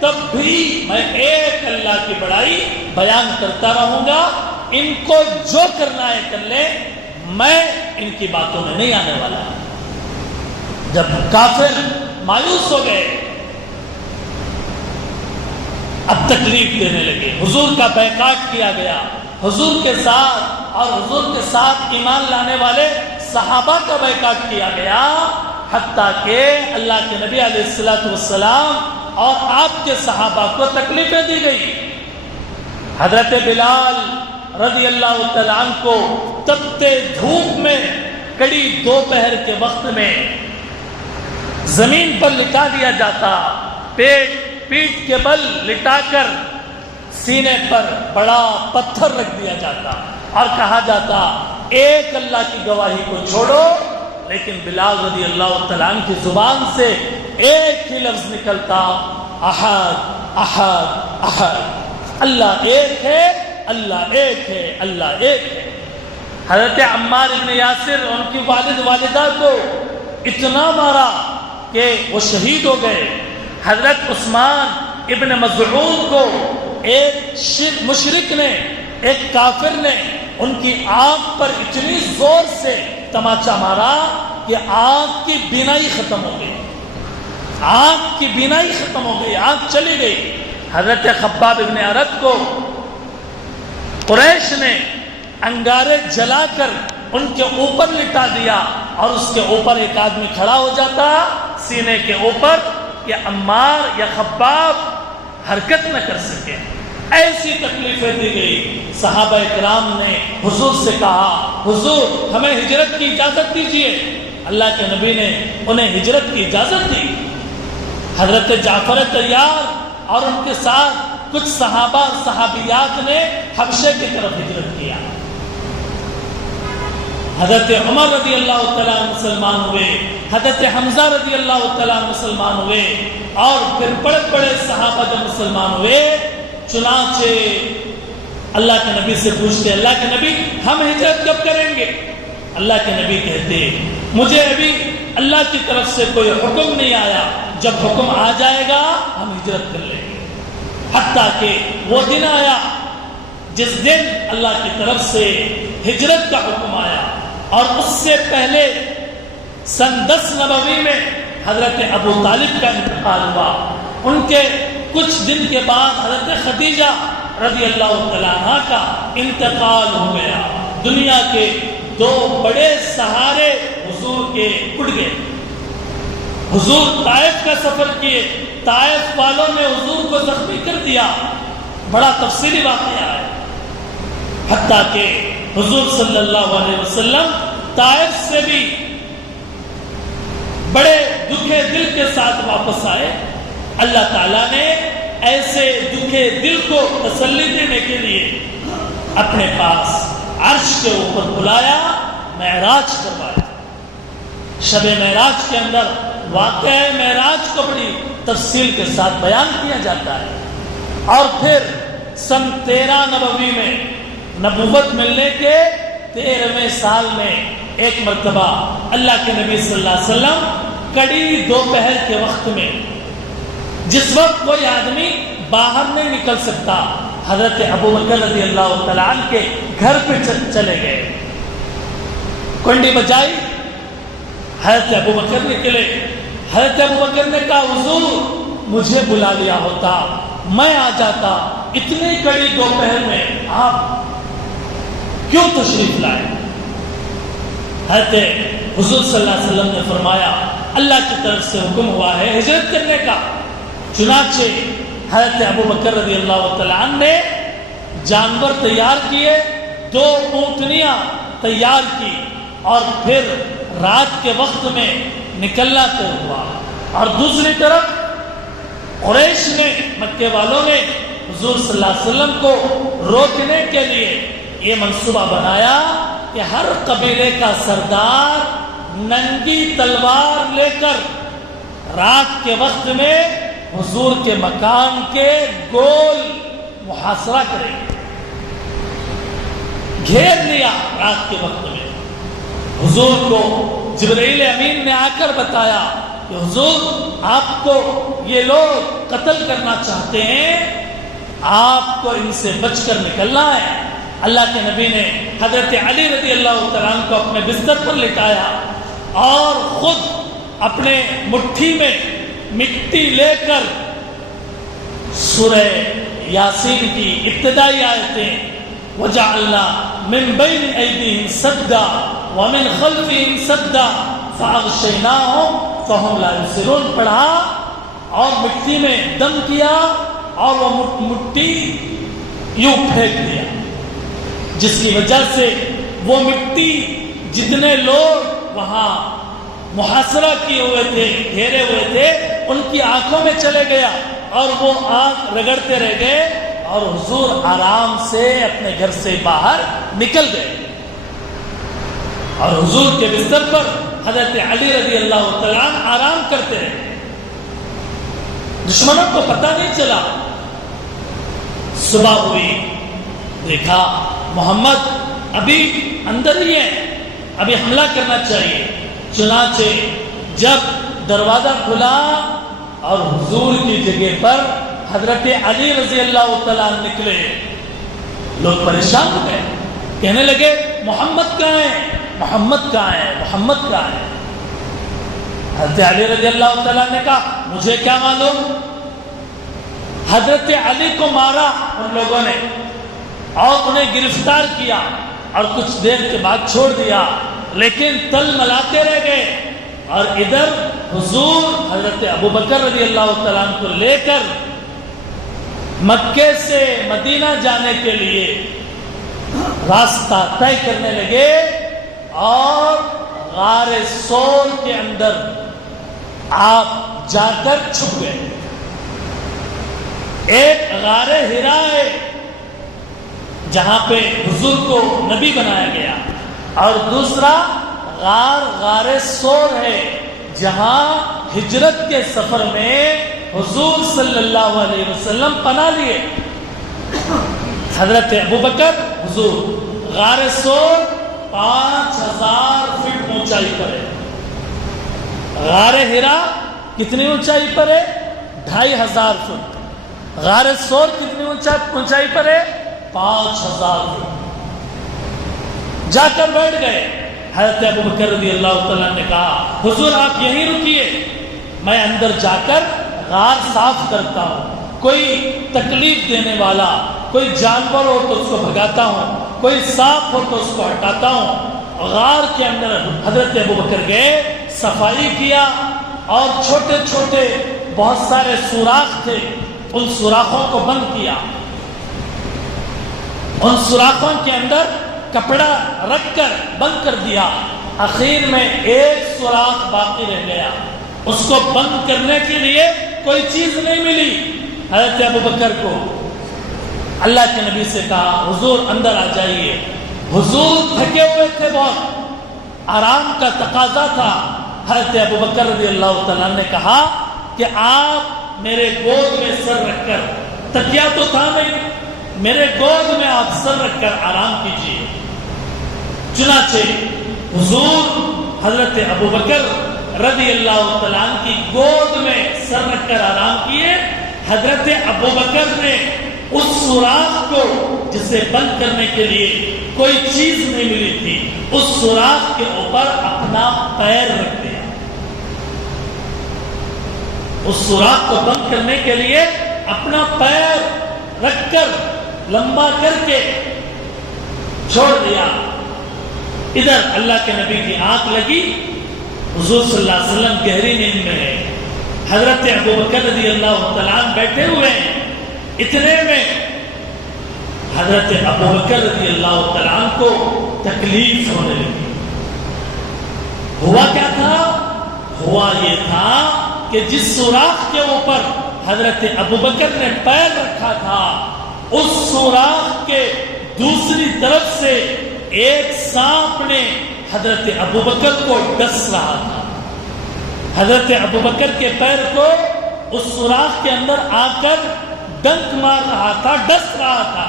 تب بھی میں ایک اللہ کی بڑائی بیان کرتا رہوں گا۔ ان کو جو کرنا ہے کر لیں، میں ان کی باتوں میں نہیں آنے والا۔ جب کافر مایوس ہو گئے، اب تکلیف دینے لگے، حضور کا بائیکاٹ کیا گیا، حضور کے ساتھ اور حضور کے ساتھ ایمان لانے والے صحابہ کا بائیکاٹ کیا گیا، حتیٰ کہ اللہ کے نبی علیہ السلام اور آپ کے صحابہ کو تکلیفیں دی گئی۔ حضرت بلال رضی اللہ تعالیٰ عنہ کو تپتے دھوپ میں کڑی دوپہر کے وقت میں زمین پر لٹا دیا جاتا، پیٹ کے بل لٹا کر سینے پر بڑا پتھر رکھ دیا جاتا اور کہا جاتا ایک اللہ کی گواہی کو چھوڑو، لیکن بلال رضی اللہ تعالیٰ عنہ کی زبان سے ایک ہی لفظ نکلتا، احد احد احد، اللہ ایک ہے، اللہ ایک ہے، اللہ ایک ہے۔ حضرت عمار ابن یاسر ان کی والدہ کو اتنا مارا کہ وہ شہید ہو گئے۔ حضرت عثمان ابن مظعون کو ایک مشرک نے، ایک کافر نے ان کی آنکھ پر اتنی زور سے تماچا مارا کہ آنکھ کی بینائی ختم ہو گئی، آنکھ کی بینائی ختم ہو گئی، آنکھ چلی گئی۔ حضرت خباب ابن ارد کو قریش نے انگارے جلا کر ان کے اوپر لٹا دیا اور اس کے اوپر ایک آدمی کھڑا ہو جاتا سینے کے اوپر کہ عمار یا خباب حرکت نہ کر سکے۔ ایسی تکلیفیں دی گئی۔ صحابہ اکرام نے حضور سے کہا حضور ہمیں ہجرت کی اجازت دیجیے۔ اللہ کے نبی نے انہیں ہجرت کی اجازت دی۔ حضرت جعفر طیار اور ان کے ساتھ کچھ صحابہ اور صحابیات نے حبشے کی طرف ہجرت کیا۔ حضرت عمر رضی اللہ تعالیٰ مسلمان ہوئے، حضرت حمزہ رضی اللہ تعالیٰ مسلمان ہوئے، اور پھر بڑے بڑے صحابہ جب مسلمان ہوئے، چنانچہ اللہ کے نبی سے پوچھتے اللہ کے نبی ہم ہجرت کب کریں گے؟ اللہ کے نبی کہتے مجھے ابھی اللہ کی طرف سے کوئی حکم نہیں آیا، جب حکم آ جائے گا ہم ہجرت کر لیں گے۔ حتیٰ کہ وہ دن آیا جس دن اللہ کی طرف سے ہجرت کا حکم آیا، اور اس سے پہلے سن 10 نبوی میں حضرت ابو طالب کا انتقال ہوا۔ ان کے کچھ دن کے بعد حضرت خدیجہ رضی اللہ تعالیٰ عنہ کا انتقال ہو گیا۔ دنیا کے دو بڑے سہارے حضور کے اڑ گئے. حضور طائف کا سفر کیے، طائف والوں نے حضور کو زخمی کر دیا. بڑا تفصیلی واقعہ ہے. حتیٰ کہ حضور صلی اللہ علیہ وسلم طائف سے بھی بڑے دکھے دل کے ساتھ واپس آئے. اللہ تعالیٰ نے ایسے دکھے دل کو تسلی دینے کے لیے اپنے پاس عرش کے اوپر بلایا، معراج کروایا. شب معراج کے اندر واقعہ معراج کو بڑی تفصیل کے ساتھ بیان کیا جاتا ہے. اور پھر سن 13 نبوی میں نبوت ملنے کے 13ویں سال میں ایک مرتبہ اللہ کے نبی صلی اللہ علیہ وسلم کڑی دوپہر کے وقت میں، جس وقت کوئی آدمی باہر نہیں نکل سکتا، حضرت ابو بکر رضی اللہ تعالیٰ عنہ کے گھر پہ چلے گئے. کنڈی بجائی، حضرت ابو بکر نکلے. حضرت ابو بکر نے کہا حضور مجھے بلا لیا ہوتا، میں آ جاتا، اتنی کڑی دوپہر میں آپ کیوں تشریف لائے؟ حضرت حضور صلی اللہ علیہ وسلم نے فرمایا اللہ کی طرف سے حکم ہوا ہے ہجرت کرنے کا. چنانچہ حضرت ابو بکر رضی اللہ تعالیٰ عنہ نے جانور تیار کیے، 2 اونٹنیاں تیار کی، اور پھر رات کے وقت میں نکلنا طے ہوا. اور دوسری طرف قریش نے، مکے والوں نے حضور صلی اللہ علیہ وسلم کو روکنے کے لیے یہ منصوبہ بنایا کہ ہر قبیلے کا سردار ننگی تلوار لے کر رات کے وقت میں حضور کے مکان کے گول محاصرہ کریں گے. گھیر لیا رات کے وقت میں. حضور کو جبرائیل امین نے آ کر بتایا کہ حضور آپ کو یہ لوگ قتل کرنا چاہتے ہیں، آپ کو ان سے بچ کر نکلنا ہے. اللہ کے نبی نے حضرت علی رضی اللہ تعالیٰ عنہ کو اپنے بستر پر لٹایا اور خود اپنے مٹھی میں مٹی لے کر سورہ یاسین کی ابتدائی آیتیں وَجَعَلْنَا مِن بَيْنِ أَيْدِيهِمْ سَدًّا وَمِنْ خَلْفِهِمْ سَدًّا فَأَغْشَيْنَاهُمْ فَهُمْ لَا يُبْصِرُونَ پڑھا اور مٹی میں دم کیا اور وہ مٹی یوں پھینک دیا، جس کی وجہ سے وہ مٹی جتنے لوگ وہاں محاصرہ کیے ہوئے تھے، گھیرے ہوئے تھے، ان کی آنکھوں میں چلے گیا اور وہ آنکھ رگڑتے رہ گئے اور حضور آرام سے اپنے گھر سے باہر نکل گئے. اور حضور کے بستر پر حضرت علی رضی اللہ تعالیٰ عنہ آرام کرتے رہے. دشمنوں کو پتہ نہیں چلا. صبح ہوئی، دیکھا محمد ابھی اندر ہی ہے، ابھی حملہ کرنا چاہیے. چنانچہ جب دروازہ کھلا اور حضور کی جگہ پر حضرت علی رضی اللہ تعالیٰ عنہ نکلے، لوگ پریشان ہو گئے، کہنے لگے محمد کہاں ہے، محمد کہاں ہے، محمد کہاں ہے. حضرت علی رضی اللہ تعالیٰ نے کہا مجھے کیا معلوم. حضرت علی کو مارا ان لوگوں نے اور انہیں گرفتار کیا اور کچھ دیر کے بعد چھوڑ دیا، لیکن تل ملاتے رہ گئے. اور ادھر حضور حضرت ابو بکر رضی اللہ تعالیٰ عنہ کو لے کر مکے سے مدینہ جانے کے لیے راستہ طے کرنے لگے اور غار سور کے اندر آپ جا کر چھپ گئے. ایک غار ہرا ہے جہاں پہ حضور کو نبی بنایا گیا، اور دوسرا غار سور ہے جہاں ہجرت کے سفر میں حضور صلی اللہ علیہ وسلم پناہ لیے. حضرت ابو بکر حضور غار سور 5000 فٹ اونچائی پر ہے. غار ہرا کتنی اونچائی پر ہے؟ 2500 فٹ. غار سور کتنی اونچائی پر ہے؟ 5000 فٹ. جا کر بیٹھ گئے. حضرت ابو بکر رضی اللہ تعالیٰ نے کہا حضور آپ یہیں رکیے، میں اندر جا کر غار صاف کرتا ہوں. کوئی تکلیف دینے والا، کوئی جانور ہو تو اس کو بھگاتا ہوں، کوئی سانپ ہو تو اس کو ہٹاتا ہوں. غار کے اندر حضرت ابوبکر گئے، صفائی کیا، اور چھوٹے چھوٹے بہت سارے سوراخ تھے، ان سوراخوں کو بند کیا، ان سوراخوں کے اندر کپڑا رکھ کر بند کر دیا۔ آخر میں ایک سوراخ باقی رہ گیا، اس کو بند کرنے کے لیے کوئی چیز نہیں ملی۔ حضرت ابوبکر کو اللہ کے نبی سے کہا حضور اندر آ جائیے۔ حضور تھکے ہوئے تھے، بہت آرام کا تقاضا تھا۔ حضرت ابوبکر رضی اللہ تعالیٰ نے کہا کہ آپ میرے گود میں سر رکھ کر، تکیہ تو تھا نہیں، میرے گود میں آپ سر رکھ کر آرام کیجیے۔ چنانچہ حضور حضرت ابوبکر رضی اللہ تعالیٰ عنہ کی گود میں سر رکھ کر آرام کیے۔ حضرت ابوبکر نے اس سوراخ کو، جسے بند کرنے کے لیے کوئی چیز نہیں ملی تھی، اس سوراخ کے اوپر اپنا پیر رکھ دیا۔ اس سوراخ کو بند کرنے کے لیے اپنا پیر رکھ کر، لمبا کر کے چھوڑ دیا۔ ادھر اللہ کے نبی کی آنکھ لگی، حضور صلی اللہ علیہ وسلم گہری نیند میں ہے، حضرت ابوبکر رضی اللہ تعالیٰ عنہ بیٹھے ہوئے ہیں۔ اتنے میں حضرت ابوبکر رضی اللہ تعالیٰ عنہ کو تکلیف ہونے لگی۔ ہوا کیا تھا؟ ہوا یہ تھا کہ جس سوراخ کے اوپر حضرت ابوبکر نے پیر رکھا تھا، اس سوراخ کے دوسری طرف سے ایک سانپ نے حضرت ابوبکر کو ڈس رہا تھا۔ حضرت ابوبکر کے پیر کو اس سوراخ کے اندر آ کر ڈنک مار رہا تھا، ڈس رہا تھا۔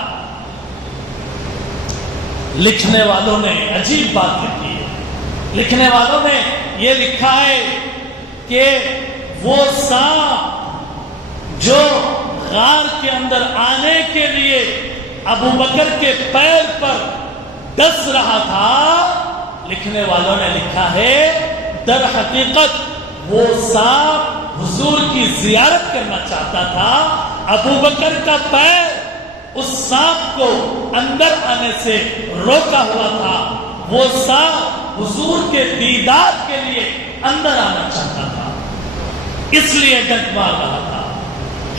لکھنے والوں نے عجیب بات لکھی ہے، لکھنے والوں نے یہ لکھا ہے کہ وہ سانپ جو غار کے اندر آنے کے لیے ابوبکر کے پیر پر ڈس رہا تھا، لکھنے والوں نے لکھا ہے در حقیقت وہ سانپ حضور کی زیارت کرنا چاہتا تھا۔ ابوبکر کا پیر اس سانپ کو اندر آنے سے روکا ہوا تھا، وہ سانپ حضور کے دیدار کے لیے اندر آنا چاہتا تھا، اس لیے ڈنک مار رہا تھا۔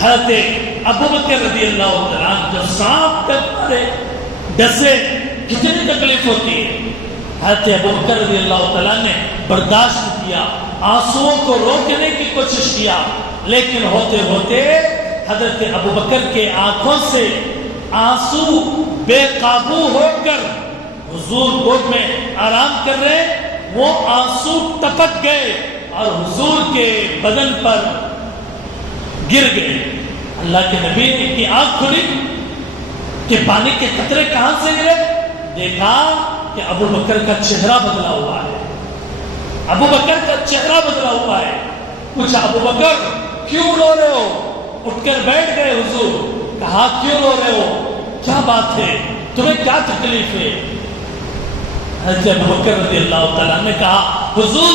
حضرت ابوبکر رضی اللہ تعالیٰ عنہ جو سانپ ڈنک مارے، ڈسے، کتنی تکلیف ہوتی ہے۔ حضرت ابوبکر رضی اللہ تعالیٰ نے برداشت کیا، آنسوؤں کو روکنے کی کوشش کیا، لیکن ہوتے ہوتے حضرت ابوبکر کے آنکھوں سے آنسو بے قابو ہو کر، حضور گود میں آرام کر رہے، وہ آنسو ٹپک گئے اور حضور کے بدن پر گر گئے۔ اللہ کے نبی کی آنکھ کھلی کہ پانی کے قطرے کہاں سے گرے، دیکھا کہ ابوبکر کا چہرہ بدلا ہوا ہے، ابوبکر کا چہرہ بدلا ہوا ہے۔ پوچھا ابوبکر کیوں رو رہے ہو؟ اٹھ کر بیٹھ گئے حضور۔ کہا کیوں رو رہے ہو، کیا بات ہے، تمہیں کیا تکلیف ہے؟ حضرت ابوبکر رضی اللہ تعالیٰ نے کہا حضور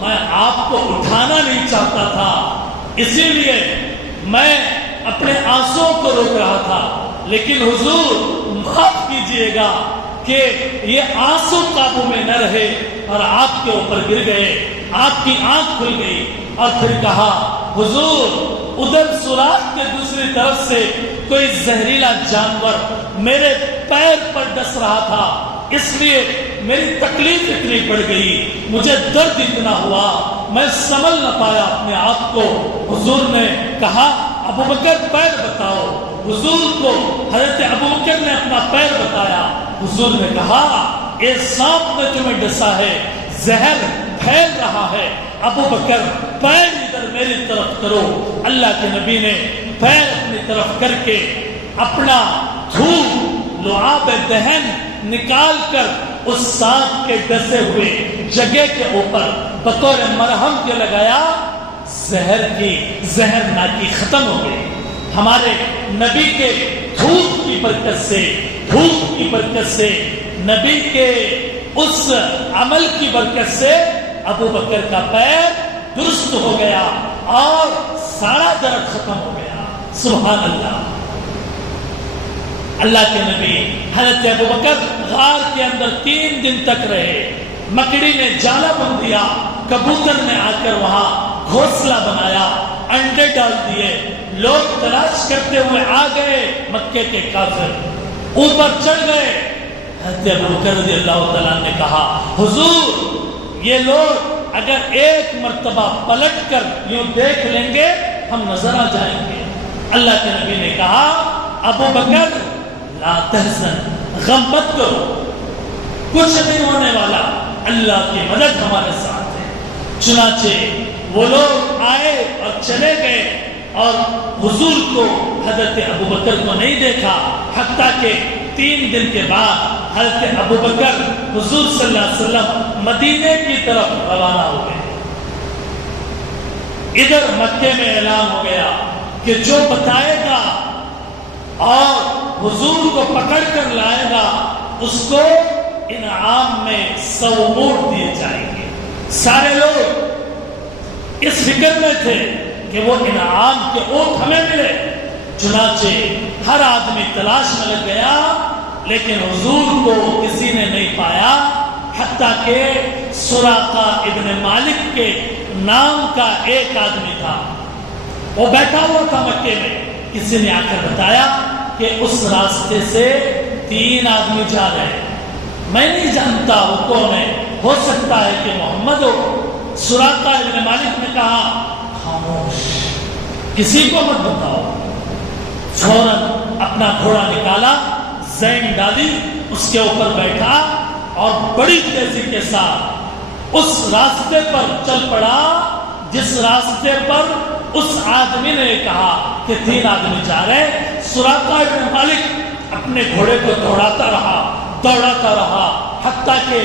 میں آپ کو اٹھانا نہیں چاہتا تھا، اسی لیے میں اپنے آنسوؤں کو روک رہا تھا، لیکن حضور معاف کیجئے گا کہ یہ آنسو قابو میں نہ رہے اور آپ کے اوپر گر گئے، آپ کی آنکھ کھل گئی۔ اور پھر کہا حضور ادھر سوراخ کے دوسری طرف سے کوئی زہریلا جانور میرے پیر پر ڈس رہا تھا، اس لیے میری تکلیف اتنی بڑھ گئی، مجھے درد اتنا ہوا، میں سنبھل نہ پایا اپنے آپ کو۔ حضور نے کہا ابوبکر پیر بتاؤ، حضور کو حضرت ابوبکر نے اپنا پیر بتایا۔ حضور نے کہا اے سانپ نے تمہیں ڈسا ہے، زہر پھیل رہا ہے، ابوبکر پیر ادھر میری طرف کرو۔ اللہ کے نبی نے پیر اپنی طرف کر کے اپنا دھول لعاب دہن نکال کر اس سانپ کے ڈسے ہوئے جگہ کے اوپر بطور مرہم کے لگایا، زہر ناکی ختم ہو گئی۔ ہمارے نبی کے دھوپ کی برکت سے نبی کے اس عمل کی برکت سے ابوبکر کا پیر درست ہو گیا اور سارا درد ختم ہو گیا۔ سبحان اللہ۔ اللہ کے نبی حضرت ابوبکر غار کے اندر 3 دن تک رہے، مکڑی نے جالا بن دیا، کبوتر نے آ کر وہاں گھونسلہ بنایا، انڈے ڈال دیے، لوگ تلاش کرتے ہوئے آ گئے، مکے کے کافر اوپر چڑھ گئے۔ حضرت ابوبکر رضی اللہ تعالیٰ نے کہا حضور یہ لوگ اگر ایک مرتبہ پلٹ کر یوں دیکھ لیں گے ہم نظر آ جائیں گے۔ اللہ کے نبی نے کہا ابوبکر لا تحزن، غم مت کرو، کچھ نہیں ہونے والا، اللہ کی مدد ہمارے ساتھ ہے۔ چنانچہ وہ لوگ آئے اور چلے گئے اور حضور کو حضرت ابوبکر کو نہیں دیکھا، حتیٰ کہ 3 دن کے بعد حضرت ابوبکر حضور صلی اللہ علیہ وسلم مدینے کی طرف روانہ ہو گئے۔ ادھر مکے میں اعلان ہو گیا کہ جو بتائے گا اور حضور کو پکڑ کر لائے گا اس کو انعام میں 100 اونٹ دیے جائیں گے۔ سارے لوگ اس فکر میں تھے کہ وہ انعام کے اونٹ ہمیں ملے، چنانچہ ہر آدمی تلاش میں لگ گیا، لیکن حضور کو کسی نے نہیں پایا، حتیٰ کہ سراقہ ابن مالک کے نام کا ایک آدمی تھا، وہ بیٹھا ہوا تھا مکے میں، کسی نے آ کر بتایا کہ اس راستے سے 3 آدمی جا رہے ہیں، میں نہیں جانتا وہ کون ہے، ہو سکتا ہے کہ محمد ہو۔ سراقہ ابن مالک نے کہا خاموش، کسی کو مت بتاؤ۔ فوراً اپنا گھوڑا نکالا، زین ڈالی، اس کے اوپر بیٹھا اور بڑی تیزی کے ساتھ اس راستے پر چل پڑا جس راستے پر اس آدمی نے کہا کہ 3 آدمی جا رہے۔ سراقہ ابن مالک اپنے گھوڑے کو دوڑاتا رہا حتیٰ کہ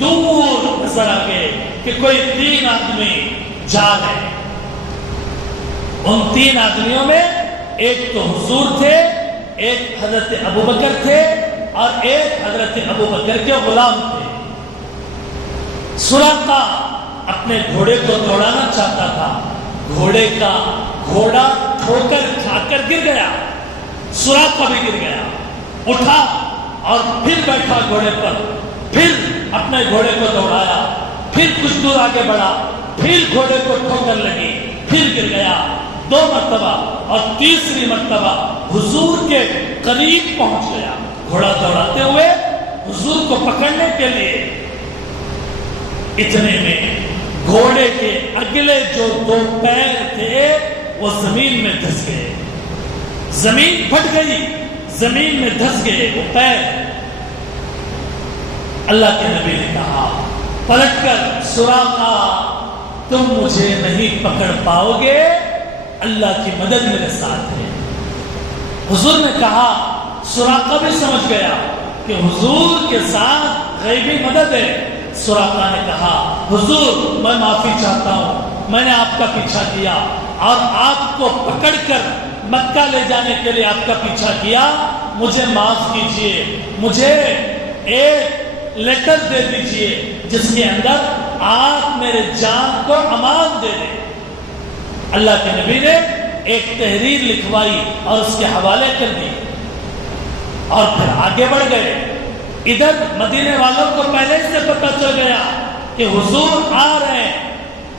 دور نظر آ گئے کہ کوئی 3 آدمی جا رہے۔ ان 3 آدمیوں میں ایک تو حضور تھے، ایک حضرت ابوبکر تھے اور ایک حضرت ابوبکر کے غلام تھے۔ سراقہ اپنے گھوڑے کو دوڑانا چاہتا تھا، گھوڑا ٹھوکر کھا کر گر گیا، سراقہ بھی گر گیا، اٹھا اور پھر بیٹھا گھوڑے پر، پھر اپنے گھوڑے کو دوڑایا، پھر کچھ دور آگے بڑھا، پھر گھوڑے کو ٹھوکر لگی، پھر گر گیا 2 مرتبہ، اور تیسری مرتبہ حضور کے قریب پہنچ گیا گھوڑا دوڑاتے ہوئے حضور کو پکڑنے کے لیے۔ اتنے میں گھوڑے کے اگلے جو 2 پیر تھے وہ زمین میں دھس گئے، زمین پھٹ گئی، زمین میں دھس گئے وہ پیر۔ اللہ کے نبی نے کہا پلٹ کر سراقہ تم مجھے نہیں پکڑ پاؤ گے، اللہ کی مدد میرے ساتھ ہے۔ حضور نے کہا، سراقہ بھی سمجھ گیا کہ حضور کے ساتھ غیبی مدد ہے۔ سراقہ نے کہا حضور میں معافی چاہتا ہوں، میں نے آپ کا پیچھا کیا اور آپ کو پکڑ کر مکہ لے جانے کے لیے آپ کا پیچھا کیا، مجھے معاف کیجئے، مجھے ایک لیٹر دے دیجئے جس کے اندر آپ میرے جان کو امان دے دیں۔ اللہ کے نبی نے ایک تحریر لکھوائی اور اس کے حوالے کر دی اور پھر آگے بڑھ گئے۔ ادھر مدینے والوں کو پہلے سے پتہ چل گیا کہ حضور آ رہے ہیں،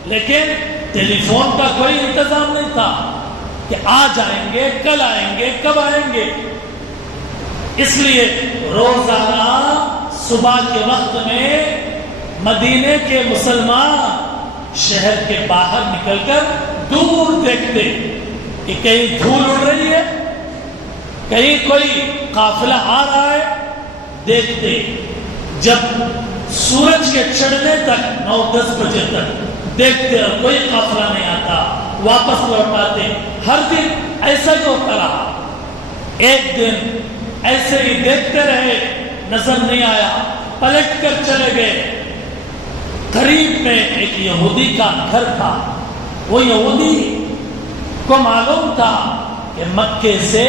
لیکن ٹیلی فون کا کوئی انتظام نہیں تھا کہ آ جائیں گے، کل آئیں گے، کب آئیں گے۔ اس لیے روزانہ صبح کے وقت میں مدینے کے مسلمان شہر کے باہر نکل کر دور دیکھتے کہ کہیں دھول اڑ رہی ہے، کہیں کوئی قافلہ آ رہا ہے، دیکھتے۔ جب سورج کے چڑھنے تک 9-10 بجے تک دیکھتے اور کوئی قافلہ نہیں آتا، واپس لوٹ آتے۔ ہر دن ایسا ہی ہوتا رہا۔ ایک دن ایسے ہی دیکھتے رہے، نظر نہیں آیا، پلٹ کر چلے گئے۔ قریب میں ایک یہودی کا گھر تھا، وہ یہودی کو معلوم تھا کہ مکے سے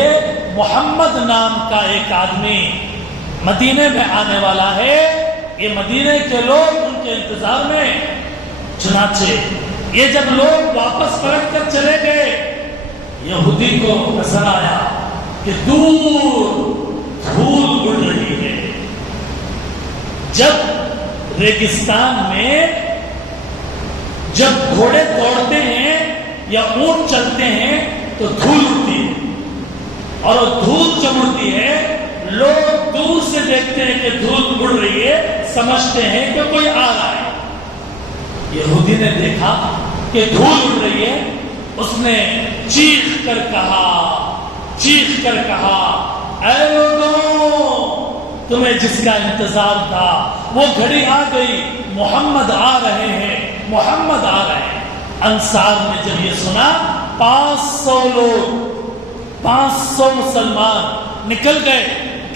محمد نام کا ایک آدمی مدینے میں آنے والا ہے، یہ مدینے کے لوگ ان کے انتظار میں۔ چنانچہ یہ جب لوگ واپس پلٹ کر چلے گئے، یہودی کو نظر آیا کہ دور دھول اڑ رہی ہے، جب ریگستان میں جب گھوڑے دوڑتے ہیں یا اونٹ چلتے ہیں تو دھول اڑتی ہے، اور وہ دھول جب اڑتی ہے لوگ دور سے دیکھتے ہیں کہ دھول اڑ رہی ہے، سمجھتے ہیں کہ کوئی آ رہا ہے۔ یہودی نے دیکھا کہ دھول اڑ رہی ہے، اس نے چیخ کر کہا اے لوگوں، تمہیں جس کا انتظار تھا وہ گھڑی آ گئی، محمد آ رہے ہیں، محمد آ رہے ہیں۔ انصار نے جب یہ سنا 500 لوگ، 500 مسلمان نکل گئے،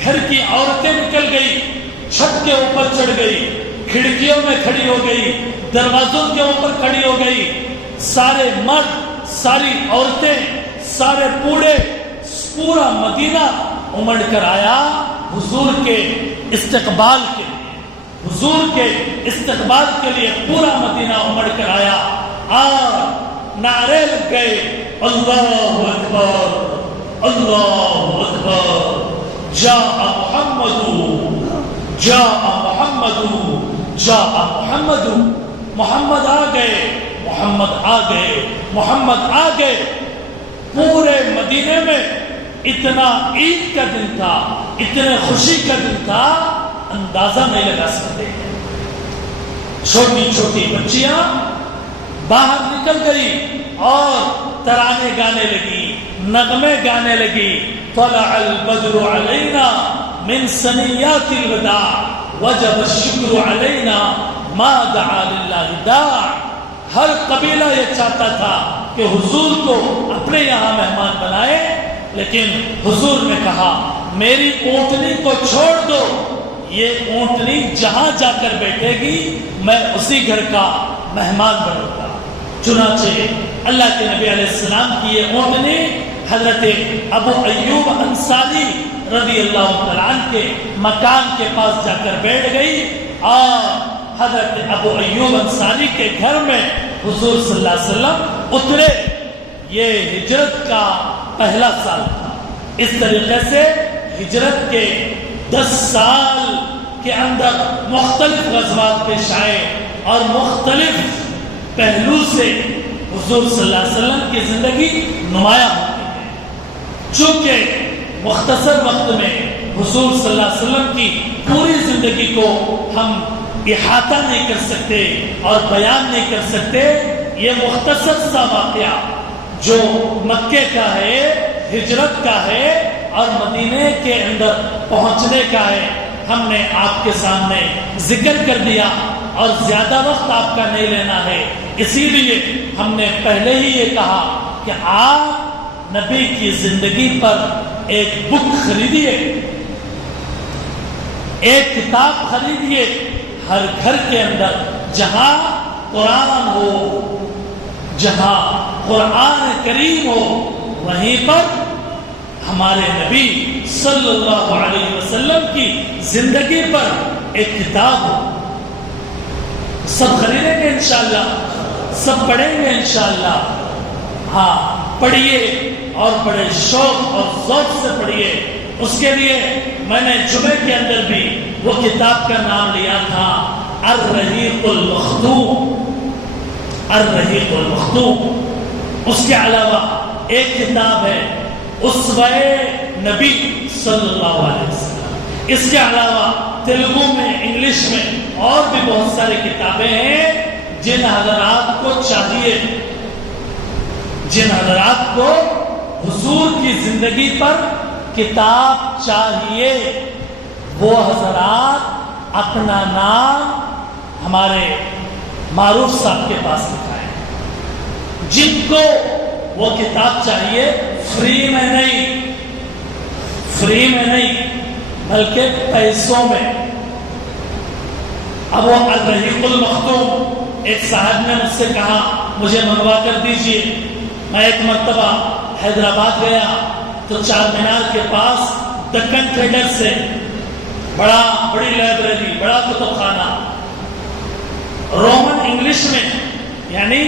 گھر کی عورتیں نکل گئی، چھت کے اوپر چڑھ گئی، کھڑکیوں میں کھڑی ہو گئی، دروازوں کے اوپر کھڑی ہو گئی، سارے مرد، ساری عورتیں، سارے پورا مدینہ امڑ کر آیا حضور کے استقبال کے لیے، حضور کے استقبال کے لیے پورا مدینہ امڑ کر آیا، اور نعرے لگ گئے اللہ اکبر، اللہ اکبر، جاء محمد، جاء محمد، جاء محمد، محمد آ گئے، محمد آ گئے، محمد آ گئے۔ پورے مدینے میں اتنا عید کا دن تھا، اتنے خوشی کا دن تھا، اندازہ نہیں لگا سکتے۔ چھوٹی چھوٹی بچیاں باہر نکل گئی اور ترانے گانے لگی، نغمے گانے لگی، طلع البدر علینا من ثنیات الوداع وجب الشکر علینا ما دعا للہ داع۔ ہر قبیلہ یہ چاہتا تھا کہ حضور کو اپنے یہاں مہمان بنائے، لیکن حضور نے کہا میری اونٹنی کو چھوڑ دو، یہ اونٹنی جہاں جا کر بیٹھے گی میں اسی گھر کا مہمان بنوں گا۔ چنانچہ اللہ کے نبی علیہ السلام کی یہ اونٹنی حضرت ابو ایوب انصاری رضی اللہ تعالیٰ عنہ کے مکان کے پاس جا کر بیٹھ گئی، اور حضرت ابو ایوب انصاری کے گھر میں حضور صلی اللہ علیہ وسلم اترے۔ یہ ہجرت کا پہلا سال تھا۔ اس طریقے سے ہجرت کے 10 سال کے اندر مختلف غزوات پیش آئے، اور مختلف پہلو سے حضور صلی اللہ علیہ وسلم کی زندگی نمایاں ہوتی ہے۔ چونکہ مختصر وقت میں حضور صلی اللہ علیہ وسلم کی پوری زندگی کو ہم احاطہ نہیں کر سکتے اور بیان نہیں کر سکتے، یہ مختصر سا واقعہ جو مکے کا ہے، ہجرت کا ہے اور مدینے کے اندر پہنچنے کا ہے، ہم نے آپ کے سامنے ذکر کر دیا، اور زیادہ وقت آپ کا نہیں لینا ہے، اسی لیے ہم نے پہلے ہی یہ کہا کہ آپ نبی کی زندگی پر ایک بک خریدیے، ایک کتاب خریدیے، ہر گھر کے اندر جہاں قرآن ہو، جہاں قرآن کریم ہو، وہیں پر ہمارے نبی صلی اللہ علیہ وسلم کی زندگی پر ایک کتاب ہو۔ سب خریدیں گے انشاءاللہ، سب پڑھیں گے انشاءاللہ۔ ہاں پڑھیے، اور بڑے شوق اور ذوق سے پڑھیے۔ اس کے لیے میں نے جمعے کے اندر بھی وہ کتاب کا نام لیا تھا الرحیق المختوم، الرحیق المختوم۔ اس کے علاوہ ایک کتاب ہے اسوہ نبی صلی اللہ علیہ وسلم۔ اس کے علاوہ تیلگو میں، انگلش میں اور بھی بہت ساری کتابیں ہیں جن حضرات کو چاہیے، جن حضرات کو حضور کی زندگی پر کتاب چاہیے، وہ حضرات اپنا نام ہمارے معروف صاحب کے پاس لکھائیں۔ جن کو وہ کتاب چاہیے، فری میں نہیں، فری میں نہیں بلکہ پیسوں میں۔ اب وہ الرحیق المختوم، ایک صاحب نے مجھ سے کہا مجھے منگوا کر دیجئے۔ میں ایک مرتبہ حیدرآباد گیا تو چار مینار کے پاس دکن ٹریڈر سے بڑی لائبریری، بڑا کتب خانہ، رومن انگلش میں، یعنی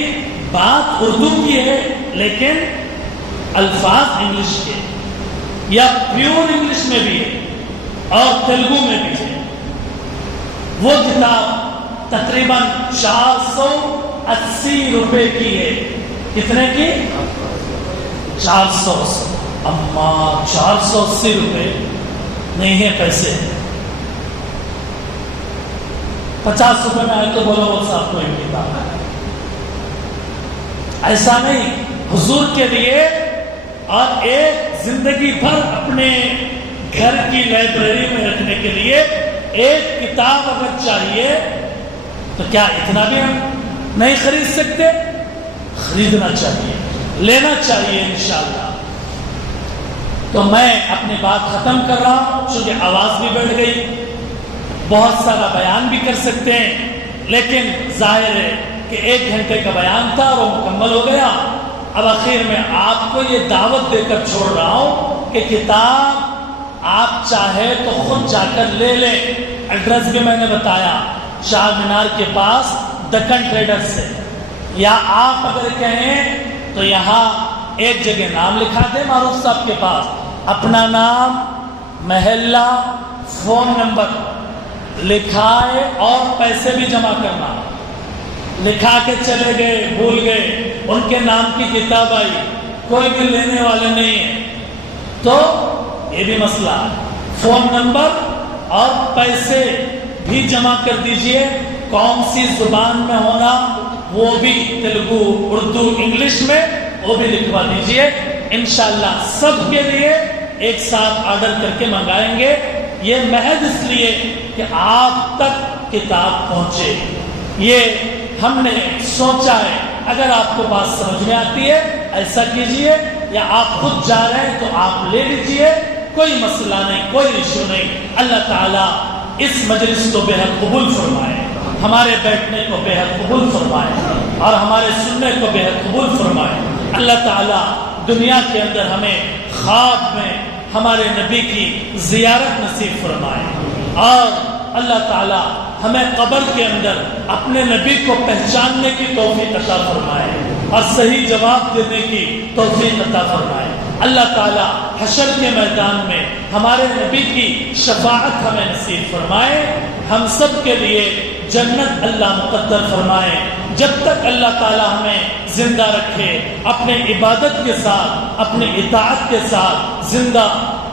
بات اردو کی ہے لیکن الفاظ انگلش کے، یا پیور انگلش میں بھی ہے اور تیلگو میں بھی ہے۔ وہ کتاب تقریباً 480 روپے کی ہے. کتنے کی؟ 480. اما 480 روپے نہیں ہے پیسے. 50 روپے میں آئے تو بولو وہ صاحب کو ایک کتاب ہے. ایسا نہیں. حضور کے لیے اور ایک زندگی بھر اپنے گھر کی لائبریری میں رکھنے کے لیے ایک کتاب اگر چاہیے تو کیا اتنا بھی ہم نہیں خرید سکتے؟ خریدنا چاہیے، لینا چاہیے انشاءاللہ. تو میں اپنی بات ختم کر رہا ہوں چونکہ آواز بھی بڑھ گئی. بہت سارا بیان بھی کر سکتے ہیں لیکن ظاہر ہے کہ 1 گھنٹے کا بیان تھا اور وہ مکمل ہو گیا. اب آخر میں آپ کو یہ دعوت دے کر چھوڑ رہا ہوں کہ کتاب آپ چاہے تو خود جا کر لے لیں. ایڈریس بھی میں نے بتایا، چار مینار کے پاس دکن ٹریڈر سے. یا آپ اگر کہیں تو یہاں ایک جگہ نام لکھا دیں معروف صاحب کے پاس، اپنا نام، محلہ، فون نمبر لکھائے اور پیسے بھی جمع کرنا. لکھا کے چلے گئے، بھول گئے، ان کے نام کی کتاب آئی، کوئی بھی لینے والے نہیں ہے تو یہ بھی مسئلہ ہے. فون نمبر اور پیسے بھی جمع کر دیجئے. کون سی زبان میں ہونا وہ بھی، تیلگو، اردو، انگلش میں، وہ بھی لکھوا دیجئے. انشاءاللہ سب کے لیے ایک ساتھ آرڈر کر کے منگائیں گے. یہ محض اس لیے کہ آپ تک کتاب پہنچے. یہ ہم نے سوچا ہے. اگر آپ کو بات سمجھ میں آتی ہے ایسا کیجئے، یا آپ خود جا رہے ہیں تو آپ لے لیجئے، کوئی مسئلہ نہیں، کوئی ایشو نہیں. اللہ تعالیٰ اس مجلس کو بے حد قبول فرمائے، ہمارے بیٹھنے کو بے حد قبول فرمائے اور ہمارے سننے کو بے حد قبول فرمائے. اللہ تعالیٰ دنیا کے اندر ہمیں خواب میں ہمارے نبی کی زیارت نصیب فرمائے اور اللہ تعالیٰ ہمیں قبر کے اندر اپنے نبی کو پہچاننے کی توفیق عطا فرمائے اور صحیح جواب دینے کی توفیق عطا فرمائے. اللہ تعالیٰ حشر کے میدان میں ہمارے نبی کی شفاعت ہمیں نصیب فرمائے. ہم سب کے لیے جنت اللہ مقدر فرمائے. جب تک اللہ تعالیٰ ہمیں زندہ رکھے، اپنے عبادت کے ساتھ، اپنے اطاعت کے ساتھ زندہ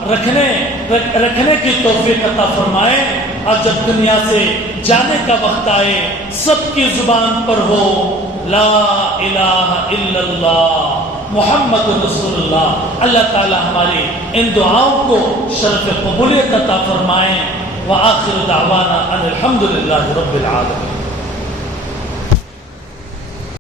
رکھنے کی توفیق عطا فرمائے. اور جب دنیا سے جانے کا وقت آئے سب کی زبان پر ہو لا الہ الا اللہ محمد رسول اللہ. اللہ تعالی ہماری ان دعاؤں کو شرف قبولیت عطا فرمائے. وآخر دعوانا ان الحمد للہ رب العالمین.